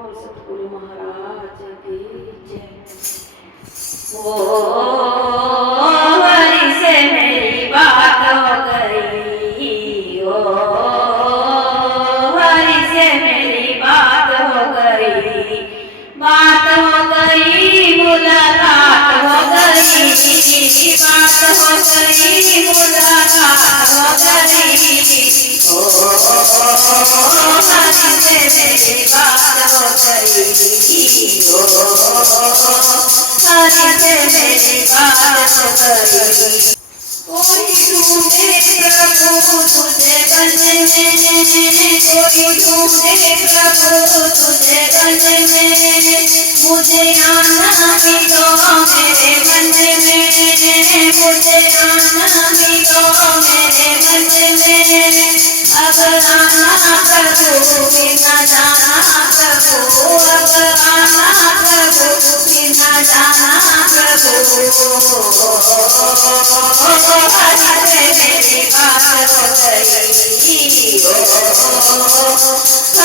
सतगुरु महाराज की जय। ओ हरि से मेरी बात हो गई, ओ हरि से मेरी बात हो गई, बात हो गई मुलाकात हो गई, बात हो गई मुलाकात हो गई। ओ हरि से मेरी बात हो गई, ओ हरि से मेरी बात हो गई। कोई ढूंढे प्रभु तुझे बन में, कोई ढूंढे प्रभु तुझे बन में, मुझे आना मिलो मेरे मन में, मुझे आना मिलो मेरे मन में। अब आना प्रभु बिना जाना प्रभु, अब आना प्रभु बिना जाना प्रभु। हरि से मेरी बात हो गई, ओ हरि से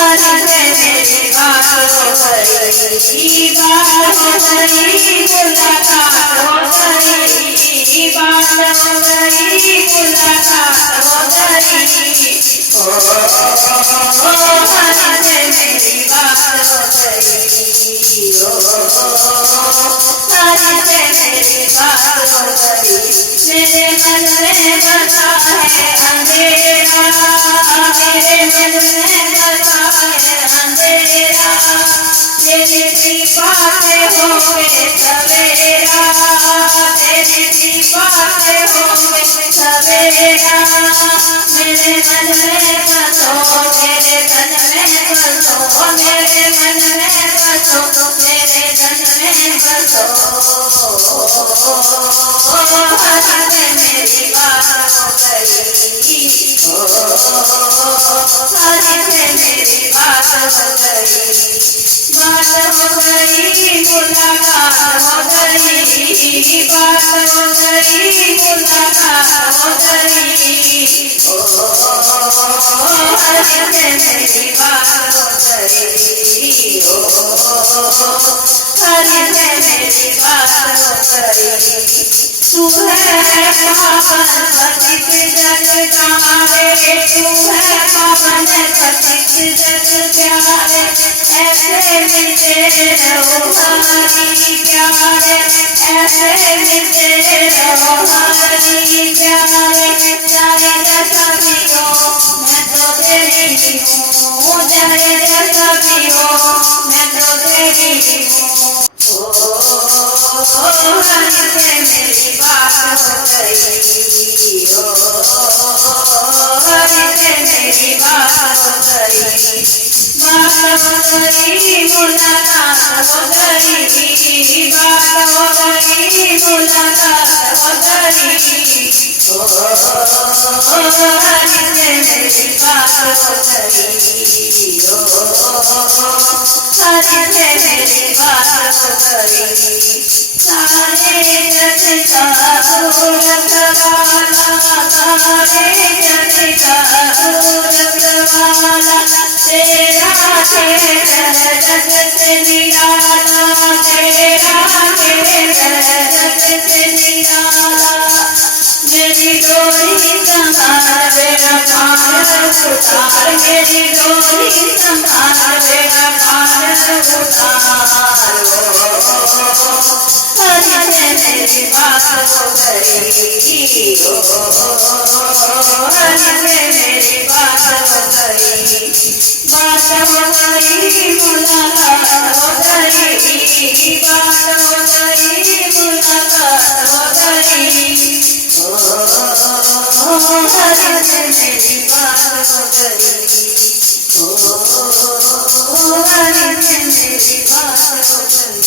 मेरी बात हो गई, बात हो गई मुलाकात हो गई, बात हो गई मुलाकात हो गई। ओ हरि से मेरी बात हो गई, ओ हरि से मेरी बात हो गई। मेरे मन में बसा है अंधेरा, मेरे मन में बसा है अंधेरा, तेरी कृपा से होवे सवेरा, तेरी कृपा से होवे सवेरा। मेरे मन में बसो, मेरे तन में बसो, मेरे मन में बसो, मेरे तन में बसो। हरि से मेरी बात हो गई, ओ हरि से मेरी बात हो गई, बात हो गई मुलाकात हो गई, बात हो गई मुलाकात हो गई। ओ हरि से मेरी बात हो गई, ओ हरि से मेरी बात हो गई। तू है पावन पतित जग प्यारे, तू है पावन पतित जग प्यारे, ऐसे मिलते रहो हरि प्यारे, ऐसे मिलते रहो हरि प्यारे। जय जैसा भी हो मैं तो तेरी हूँ, जय जैसा भी हो मैं तो तेरी हूँ। ओ हरि से मेरी बात हो गई, ओ हरि से मेरी बात हो गई, बात हो गई मुलाकात हो गई, बात हो गई मुलाकात हो गई। ओ हरि से मेरी बात हो गई, ओ हरि से मेरी बात हो गई। सारे जग का रखवाला, सारे जग का रखवाला, तेरा खेल जगत निराला, तेरा खेल जगत निराला। मेरी डोरी संभाल बेड़ा पार उतार, मेरी डोरी संभाल बेड़ा पार उतार। हरि से मेरी बात हो गई, ओ हरि से मेरी बात हो गई, बात हो गई मुलाकात हो गई, बात हो गई मुलाकात हो गई। ओ हरि से मेरी बात हो गई, ओ हरि से मेरी बात हो गई।